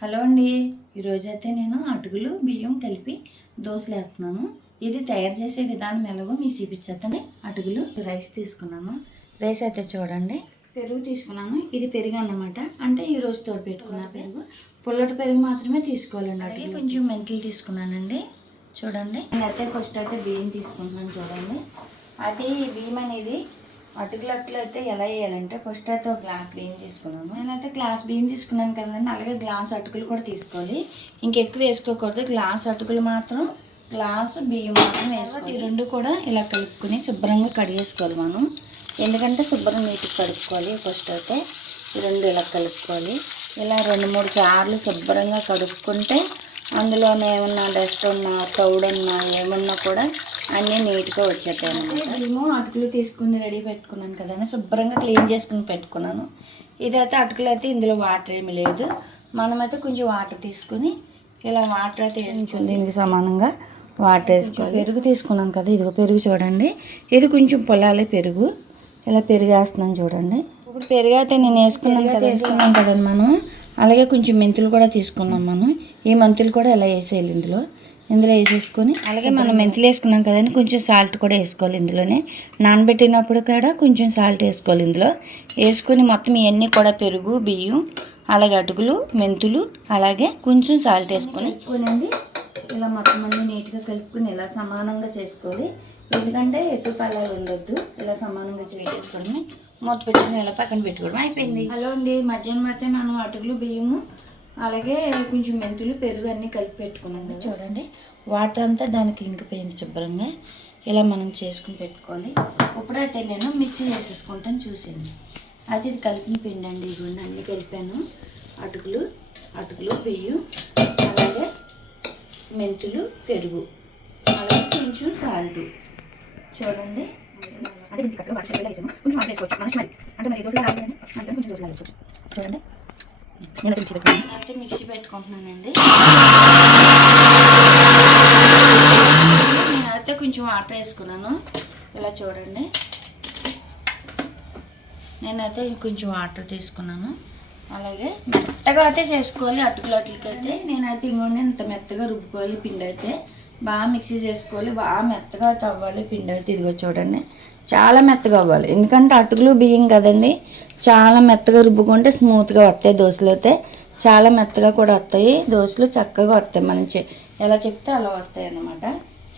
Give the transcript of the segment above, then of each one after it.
Hello అండి. ఈరోజైతే నేను అటుకులు బియ్యం కలిపి దోశలు వేస్తున్నాను. ఇది తయారు చేసే విధానం ఎలాగో మీకు చూపించేస్తాను అటుకులు రైస్ తీసుకున్నాను. రైస్ అయితే చూడండి. పెరుగు తీసుకున్నాను. ఇది పెరుగు అన్నమాట. అంటే ఈ రోజు తోడు పెట్టుకున్న పెరుగు. పుల్లటి పెరుగు మాత్రమే తీసుకోవాలండి అటుకులు. కొంచెం మెంతులు తీసుకున్నానండి. చూడండి. నేనైతే ఫస్ట్ అయితే బియ్యం తీసుకుంటున్నాను చూడండి. అది బియ్యం అనేది అటుకులు అట్లు అయితే ఎలా వేయాలంటే ఫస్ట్ అయితే ఒక గ్లాస్ బియ్యం తీసుకున్నాను. నేనైతే గ్లాస్ బియ్యం తీసుకున్నాను కదండి. అలాగే గ్లాస్ అటుకులు కూడా తీసుకోవాలి. ఇంకెక్కువ వేసుకోకూడదు. గ్లాస్ అటుకులు మాత్రం గ్లాసు బియ్యం మాత్రం వేసుకోవాలి. ఈ రెండు కూడా ఇలా కలుపుకొని శుభ్రంగా కడిగేసుకోవాలి మనం. ఎందుకంటే శుభ్రం నీటికి కడుక్కోవాలి ఫస్ట్ అయితే. ఈ రెండు ఇలా కలుపుకోవాలి. ఇలా రెండు మూడు సార్లు శుభ్రంగా కడుక్కుంటే అందులోనే ఏమన్నా డస్ట్ ఉన్నా తౌడున్నా ఏమన్నా కూడా అన్నీ నీట్గా అన్నమాట. మేము అటుకులు తీసుకుని రెడీ పెట్టుకున్నాను కదండి శుభ్రంగా క్లీన్ చేసుకుని పెట్టుకున్నాను. ఇదైతే అటుకులు అయితే ఇందులో వాటర్ ఏమి లేదు. మనమైతే కొంచెం వాటర్ తీసుకుని ఇలా వాటర్ అయితే వేసుకుని దీనికి సమానంగా వాటర్ వేసుకోవాలి. పెరుగు తీసుకున్నాను కదా ఇదిగో పెరుగు చూడండి. ఇది కొంచెం పొలాలే పెరుగు. ఇలా పెరుగు వేస్తున్నాను చూడండి. ఇప్పుడు పెరుగు అయితే నేను వేసుకున్నాను కదా వేసుకున్నాం కదండి మనం. అలాగే కొంచెం మెంతులు కూడా తీసుకున్నాం మనం. ఈ మెంతులు కూడా ఇలా వేసేయాలి ఇందులో? ఇందులో వేసేసుకొని అలాగే మనం మెంతులు వేసుకున్నాం కదండి కొంచెం సాల్ట్ కూడా వేసుకోవాలి ఇందులోనే. నానబెట్టినప్పుడు కూడా కొంచెం సాల్ట్ వేసుకోవాలి ఇందులో. వేసుకొని మొత్తం ఇవన్నీ కూడా పెరుగు బియ్యం అలాగే అటుకులు మెంతులు అలాగే కొంచెం సాల్ట్ వేసుకొని ఇలా మొత్తం అన్ని నీట్గా కలుపుకొని ఇలా సమానంగా చేసుకోవాలి. ఎందుకంటే ఎటు పలాలు ఉండొద్దు. ఇలా సమానంగా చేసుకోవడమే మూత పెట్టుకుని ఇలా పక్కన పెట్టుకోవడం అయిపోయింది. హలో అండి మధ్యాహ్నం అయితే మనం అటుకులు బియ్యము అలాగే కొంచెం మెంతులు పెరుగు అన్నీ కలిపి పెట్టుకున్నాను చూడండి వాటర్ అంతా దానికి ఇంకిపోయింది శుభ్రంగా. ఇలా మనం చేసుకుని పెట్టుకోవాలి. ఇప్పుడైతే నేను మిక్సీ వేసేసుకుంటాను చూసింది అది ఇది కలిపిన పిండి అండి ఇదిగోండి అన్నీ కలిపాను. అటుకులు అటుకులు బియ్యం అలాగే మెంతులు పెరుగు అలాగే కొంచెం సాల్ట్. చూడండి. అంటే దీనికి కరెక్ట్గా వాటర్ వేసాము కొంచెం వాటర్ వేసుకోవచ్చు మనకి మరి అంటే మరి దోశలు రావాలి అంటే కొంచెం దోశలు వేసుకోవచ్చు చూడండి నేను మిక్సీ పెట్టుకున్నాను అంటే మిక్సీ పెట్టుకుంటున్నానండి నేనైతే కొంచెం వాటర్ వేసుకున్నాను. ఇలా చూడండి. నేనైతే కొంచెం వాటర్ తీసుకున్నాను. అలాగే మెత్తగా అయితే చేసుకోవాలి. అటుకులు అట్లకైతే నేనైతే ఇంకొండి ఇంత మెత్తగా రుబ్బుకోవాలి పిండి అయితే. బాగా మిక్సీ చేసుకోవాలి బాగా మెత్తగా తవ్వాలి పిండి అయితే ఇదిగో చూడండి చాలా మెత్తగా అవ్వాలి. ఎందుకంటే అటుకులు బియ్యం కదండి చాలా మెత్తగా రుబ్బుకుంటే స్మూత్గా వస్తాయి దోశలు అయితే. చాలా మెత్తగా కూడా వస్తాయి. దోశలు చక్కగా వస్తాయి. మంచి ఎలా చెప్తే అలా వస్తాయి అన్నమాట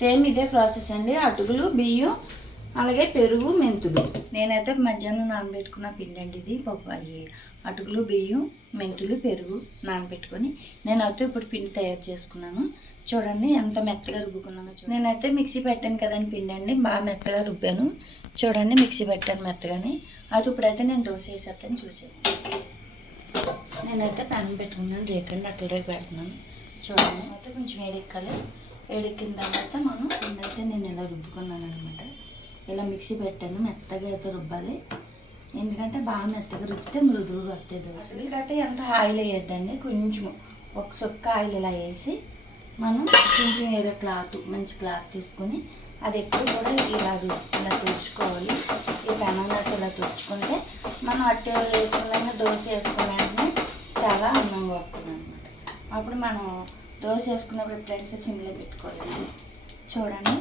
సేమ్ ఇదే ప్రాసెస్ అండి. అటుకులు బియ్యం అలాగే పెరుగు మెంతులు. నేనైతే మధ్యాహ్నం నానబెట్టుకున్న పిండి అండి ఇది పప్పు అటుకులు బియ్యం మెంతులు పెరుగు నానబెట్టుకొని నేనైతే ఇప్పుడు పిండి తయారు చేసుకున్నాను. చూడండి ఎంత మెత్తగా రుబ్బుకున్నానో చూడండి. నేనైతే మిక్సీ పెట్టాను కదండి పిండి అండి బాగా మెత్తగా రుబ్బాను. చూడండి మిక్సీ పెట్టాను మెత్తగాని. అది ఇప్పుడైతే నేను దోశ వేసేస్తాను చూసాను నేనైతే పెనం పెట్టుకున్నాను రేకండి అట్ల రేకు పెడుతున్నాను. చూడండి అయితే కొంచెం వేడెక్కాలి వేడెక్కిన తర్వాత మనం అయితే నేను ఇలా రుబ్బుకున్నాను అనమాట ఇలా మిక్సీ పెట్టాను మెత్తగా అయితే రుబ్బాలి. ఎందుకంటే బాగా మెత్తగా రుబ్బితే మృదువు పడుతుంది దోశలు. ఇదైతే ఎంత ఆయిల్ వేయద్దండి కొంచెం ఒక చొక్క ఆయిల్ ఇలా వేసి మనం కొంచెం వేరే క్లాత్ మంచి క్లాత్ తీసుకొని అది ఎప్పుడు కూడా ఇలా ఇలా తుడుచుకోవాలి. ఈ పెనాన్ని ఇలా తుడుచుకుంటే మనం అట్టు వేసుకున్నాక దోశ వేసుకున్న వెంటనే చాలా అందంగా వస్తుంది అనమాట అప్పుడు మనం దోశ వేసుకున్నప్పుడు ఫ్రెండ్స్ సిమ్లో పెట్టుకోవాలి చూడండి.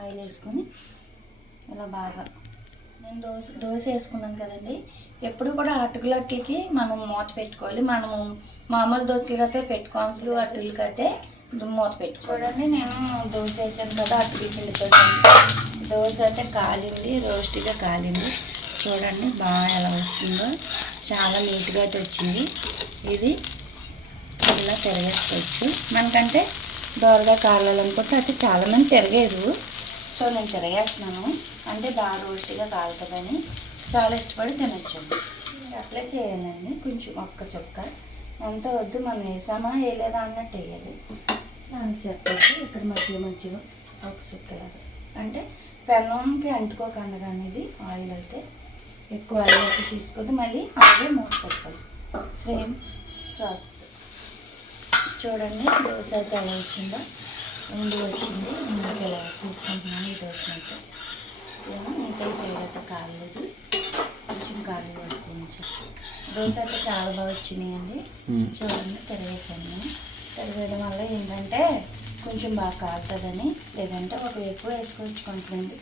ఆయిల్ వేసుకొని ఇలా బాగా నేను దోశ దోశ వేసుకున్నాను కదండి. ఎప్పుడు కూడా అటుకుల అట్లకి మనం మూత పెట్టుకోవాలి. మనము మామూలు దోశలు అయితే పెట్టుకోవాల్సిన అటుకులకి అయితే మూత పెట్టుకోవాలండి నేను దోశ వేసాను కదా అటుకులకి వెళ్ళిపోతాను దోశ అయితే కాలింది రోస్ట్గా కాలింది. చూడండి బాగా ఎలా వస్తుందో. చాలా నీట్గా అయితే వచ్చింది. ఇది ఇలా తిరగేసుకోవచ్చు. మనకంటే దోరగా కాలాలనుకుంటే అయితే చాలామంది తిరగేరు. సో నేను తిరగేస్తున్నాను. అంటే బాగా రోస్ట్గా కాలుతుందని చాలా ఇష్టపడి తినొచ్చు. అట్లా చేయాలండి కొంచెం ఒక్క చుక్క. ఎంత వద్దు మనం వేసామా వేయలేదా అన్నట్టు వేయాలి. దానికి చెప్పేసి ఇక్కడ మధ్య మధ్యలో ఒక చుక్క అంటే పెనంకి అంటుకోకుండా అనేది ఆయిల్ అయితే ఎక్కువ ఆయిల్ అయితే తీసుకొని మళ్ళీ అలాగే మూత పెట్టాలి. Same process. చూడండి దోశ అయితే ఎలా వచ్చిందో. ముందు వచ్చింది ముందుకు ఎలా తీసుకుంటాం అయితే ఏమో అయితే కాలేదు కొంచెం ఖాళీ పడుతుంది దోశ అయితే చాలా బాగా వచ్చినాయండి. చూడండి తిరిగేసాను. తిరగడం వల్ల ఏంటంటే కొంచెం బాగా కాలుతుందని లేదంటే ఒకవైపు వేసుకోవచ్చు కొంతమంది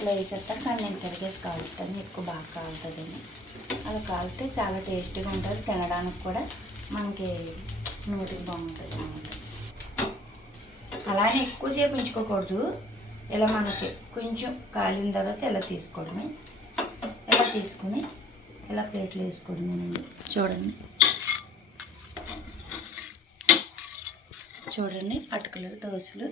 ఇలా వేసేస్తారు కానీ నేను తిరిగేసి కాలుతాను ఎక్కువ బాగా కాలుతుందని. అలా కాలితే చాలా టేస్టీగా ఉంటుంది తినడానికి కూడా మనకి నోటికి బాగుంటుంది అలానే ఎక్కువసేపు ఉంచుకోకూడదు. ఇలా మనకి కొంచెం కాలిన తర్వాత ఇలా తీసుకోవడమే. ఇలా తీసుకుని ఇలా ప్లేట్లు వేసుకోవడమేనండి చూడండి. చూడండి అటుకులు దోశలు